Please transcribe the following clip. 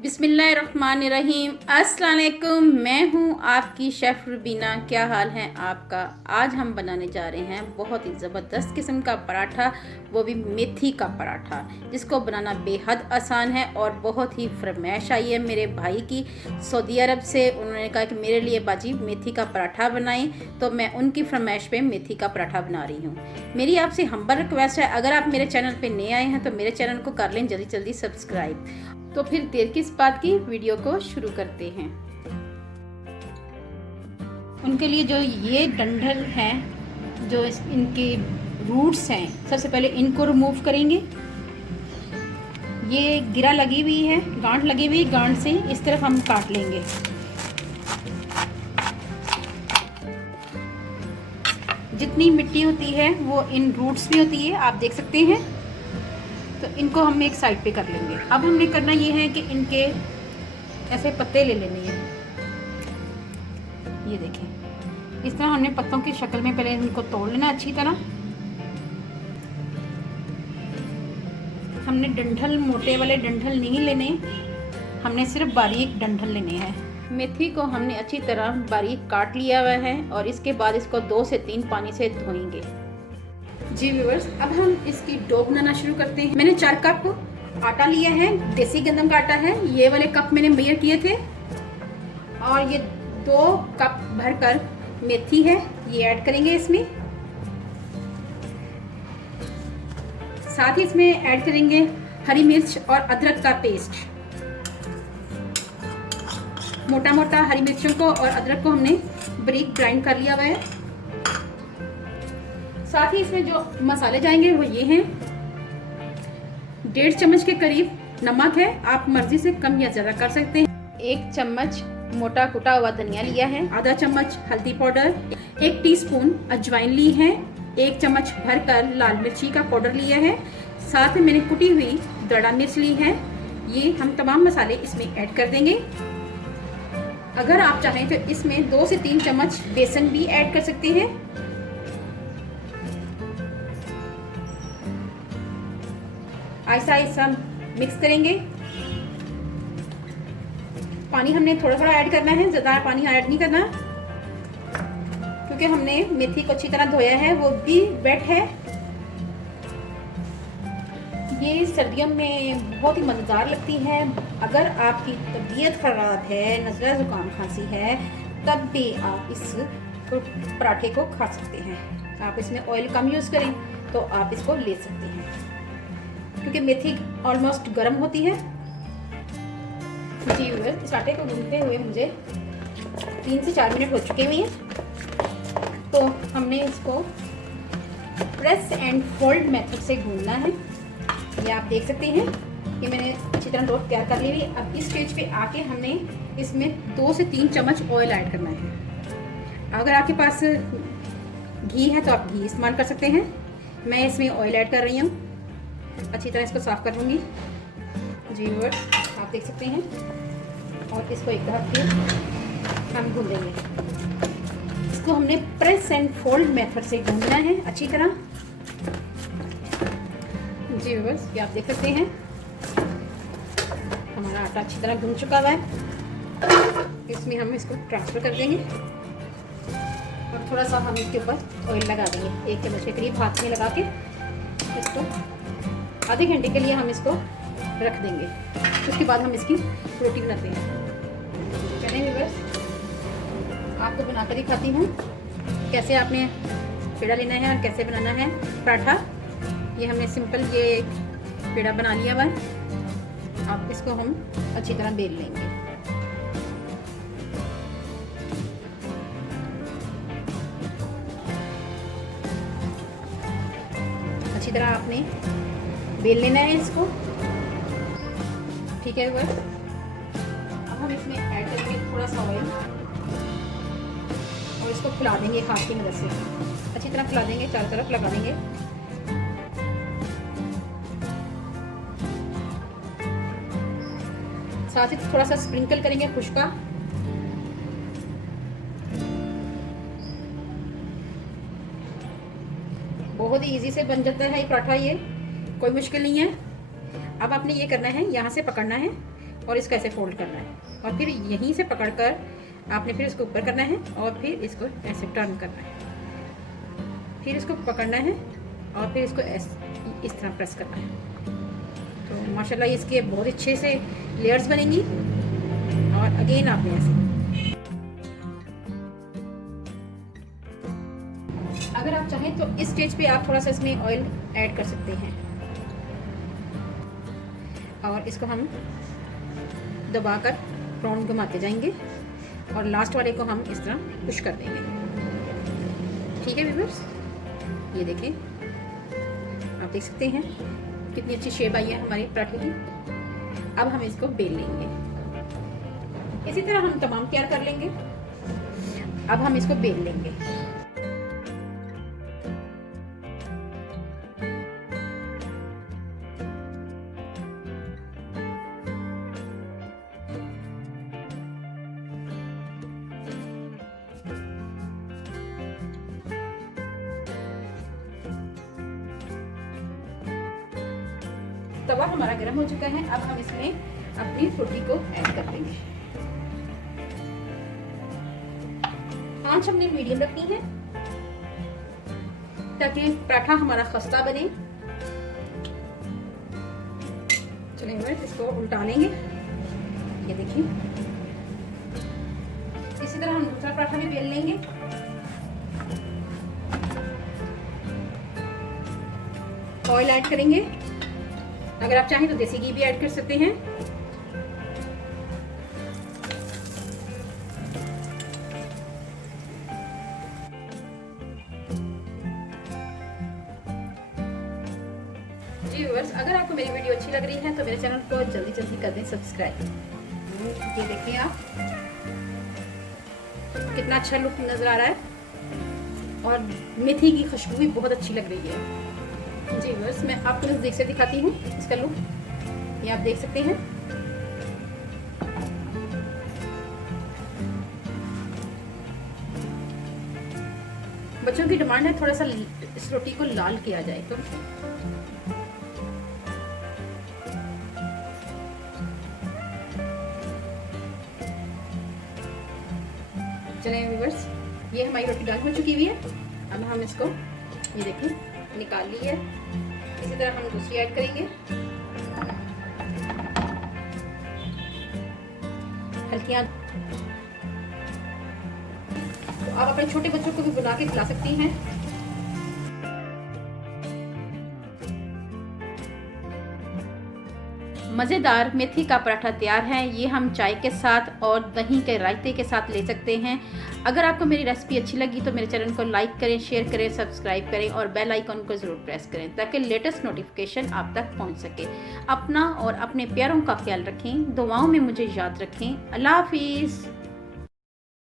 बिस्मिल्लाहिर्रहमानिर्रहीम। अस्सलाम वालेकुम। मैं हूँ आपकी शेफ़ रुबीना। क्या हाल है आपका? आज हम बनाने जा रहे हैं बहुत ही ज़बरदस्त किस्म का पराठा, वो भी मेथी का पराठा, जिसको बनाना बेहद आसान है और बहुत ही फरमाइश आई है मेरे भाई की सऊदी अरब से। उन्होंने कहा कि मेरे लिए बाजी मेथी का पराठा बनाएं, तो मैं उनकी फरमाइश पे मेथी का पराठा बना रही हूँ। मेरी आपसे हम्बल रिक्वेस्ट है, अगर आप मेरे चैनल पे नए आए हैं तो मेरे चैनल को कर लें जल्दी जल्दी सब्सक्राइब। तो फिर देर किस बात की, वीडियो को शुरू करते हैं। उनके लिए जो ये डंठल हैं, जो इनके रूट्स हैं, सबसे पहले इनको रिमूव करेंगे। ये गिरा लगी हुई है, गांठ लगी हुई, गांठ से इस तरफ हम काट लेंगे। जितनी मिट्टी होती है वो इन रूट्स में होती है, आप देख सकते हैं। तो इनको हम एक साइड पे कर लेंगे। अब हमने करना ये है कि इनके ऐसे पत्ते ले लेने हैं। ये देखें, इस तरह हमने पत्तों की शक्ल में पहले इनको तोड़ लेना अच्छी तरह। हमने डंठल, मोटे वाले डंठल नहीं लेने, हमने सिर्फ बारीक डंठल लेने हैं। मेथी को हमने अच्छी तरह बारीक काट लिया हुआ है और इसके बाद इसको 2 से 3 पानी से धोएंगे। जी व्यूअर्स, अब हम इसकी डो बनाना शुरू करते हैं। मैंने 4 कप आटा लिया है, देसी गंदम का आटा है। ये वाले कप मैंने मेजर किए थे। और ये 2 कप भरकर मेथी है, ये ऐड करेंगे इसमें। साथ ही इसमें ऐड करेंगे हरी मिर्च और अदरक का पेस्ट। मोटा मोटा हरी मिर्चों को और अदरक को हमने बारीक ग्राइंड कर लिया हुआ है। साथ ही इसमें जो मसाले जाएंगे वो ये हैं। 1.5 चम्मच के करीब नमक है, आप मर्जी से कम या ज़्यादा कर सकते हैं। 1 चम्मच मोटा कुटा हुआ धनिया लिया है। आधा चम्मच हल्दी पाउडर, 1 टीस्पून अजवाइन ली है। 1 चम्मच भरकर लाल मिर्ची का पाउडर लिया है। साथ में मैंने कुटी हुई दड़ा मिर्च ली है। ये हम तमाम मसाले इसमें ऐड कर देंगे। अगर आप चाहें तो इसमें 2 से 3 चम्मच बेसन भी ऐड कर सकते हैं। ऐसा ऐसा मिक्स करेंगे। पानी हमने थोड़ा थोड़ा ऐड करना है, ज़्यादा पानी ऐड नहीं करना, क्योंकि हमने मेथी को अच्छी तरह धोया है, वो भी वेट है। ये सर्दियों में बहुत ही मज़ेदार लगती है। अगर आपकी तबीयत ख़राब है, नज़ला ज़ुकाम खांसी है, तब भी आप इस पराठे को खा सकते हैं। आप इसमें ऑयल कम यूज़ करें तो आप इसको ले सकते हैं, क्योंकि मेथी ऑलमोस्ट गर्म होती है। जी व्यूअर्स, इस आटे को गूंथते हुए मुझे 3 से 4 मिनट हो चुके हुए हैं। तो हमने इसको प्रेस एंड फोल्ड मेथड से गूंथना है। ये आप देख सकते हैं कि मैंने अच्छी तरह डो तैयार कर ली हुई। अब इस स्टेज पे आके हमने इसमें 2 से 3 चम्मच ऑयल ऐड करना है। अगर आपके पास घी है तो आप घी इस्तेमाल कर सकते हैं। मैं इसमें ऑयल ऐड कर रही हूँ। अच्छी तरह इसको साफ कर लूँगी। जी व्यूअर्स, आप देख सकते हैं। और इसको एक तरफ फिर हम गूंदेंगे। इसको हमने प्रेस एंड फोल्ड मेथड से गूंदना है अच्छी तरह। जी व्यूअर्स, ये आप देख सकते हैं हमारा आटा अच्छी तरह गूंद चुका हुआ है। इसमें हम इसको ट्रांसफ़र कर देंगे और थोड़ा सा हम इसके ऊपर ऑयल लगा देंगे। 1 चम्मच के करीब हाथ में लगा के इसको आधे घंटे के लिए हम इसको रख देंगे। उसके बाद हम इसकी रोटी बनाते हैं। चलिए व्यूअर्स, आपको बनाकर दिखाती हूँ कैसे आपने पेड़ा लेना है और कैसे बनाना है पराठा। ये हमने सिंपल ये एक पेड़ा बना लिया हुआ है। अब इसको हम अच्छी तरह बेल लेंगे। अच्छी तरह आपने बेल लेना है इसको, ठीक है व्यूअर्स। अब हम इसमें ऐड करेंगे थोड़ा सा ऑयल और इसको फुला देंगे हाथ की मदद से। अच्छी तरह फुला देंगे, चारों तरफ लगा देंगे। साथ ही थोड़ा सा स्प्रिंकल करेंगे खुशका। बहुत ही इजी से बन जाता है ये पराठा, ये कोई मुश्किल नहीं है। अब आपने ये करना है, यहाँ से पकड़ना है और इसको ऐसे फोल्ड करना है, और फिर यहीं से पकड़कर आपने फिर इसको ऊपर करना है और फिर इसको ऐसे टर्न करना है, फिर इसको पकड़ना है और फिर इसको इस तरह प्रेस करना है। तो माशाल्लाह इसके बहुत अच्छे से लेयर्स बनेंगी। और अगेन आपने ऐसे, अगर आप चाहें तो इस स्टेज पे आप थोड़ा सा इसमें ऑयल ऐड कर सकते हैं और इसको हम दबाकर राउंड घुमाते जाएंगे और लास्ट वाले को हम इस तरह पुश कर देंगे। ठीक है व्यूअर्स, ये देखें, आप देख सकते हैं कितनी अच्छी शेप आई है हमारे पराठे की। अब हम इसको बेल लेंगे, इसी तरह हम तमाम तैयार कर लेंगे। अब हम इसको बेल लेंगे। तवा हमारा गर्म हो चुका है। अब हम इसमें अपनी रोटी को ऐड कर देंगे। आंच हमने मीडियम रखनी है ताकि पराठा हमारा खस्ता बने। चलिए इसको उल्टा लेंगे, ये देखिए। इसी तरह हम दूसरा पराठा भी बेल लेंगे। ऑयल ऐड करेंगे, अगर आप चाहें तो देसी घी भी ऐड कर सकते हैं। जी व्यूअर्स, अगर आपको मेरी वीडियो अच्छी लग रही है तो मेरे चैनल को जल्दी जल्दी कर दें सब्सक्राइब। ये देखिए आप, कितना अच्छा लुक नजर आ रहा है और मेथी की खुशबू भी बहुत अच्छी लग रही है। जी बस मैं आपको नजदीक से दिखाती हूँ इसका लुक, ये आप देख सकते हैं। बच्चों की डिमांड है थोड़ा सा इस रोटी को लाल किया जाए, तो चलिए व्यूअर्स, ये हमारी रोटी डाल हो चुकी हुई है। अब हम इसको, ये देखिए, निकाल ली है। इसी तरह हम दूसरी ऐड करेंगे। हल्कियां, तो आप अपने छोटे बच्चों को भी बना के खिला सकती हैं। मज़ेदार मेथी का पराठा तैयार है। ये हम चाय के साथ और दही के रायते के साथ ले सकते हैं। अगर आपको मेरी रेसिपी अच्छी लगी तो मेरे चैनल को लाइक करें, शेयर करें, सब्सक्राइब करें और बेल आइकन को ज़रूर प्रेस करें ताकि लेटेस्ट नोटिफिकेशन आप तक पहुंच सके। अपना और अपने प्यारों का ख्याल रखें, दुआओं में मुझे याद रखें। अल्लाह हाफिज़।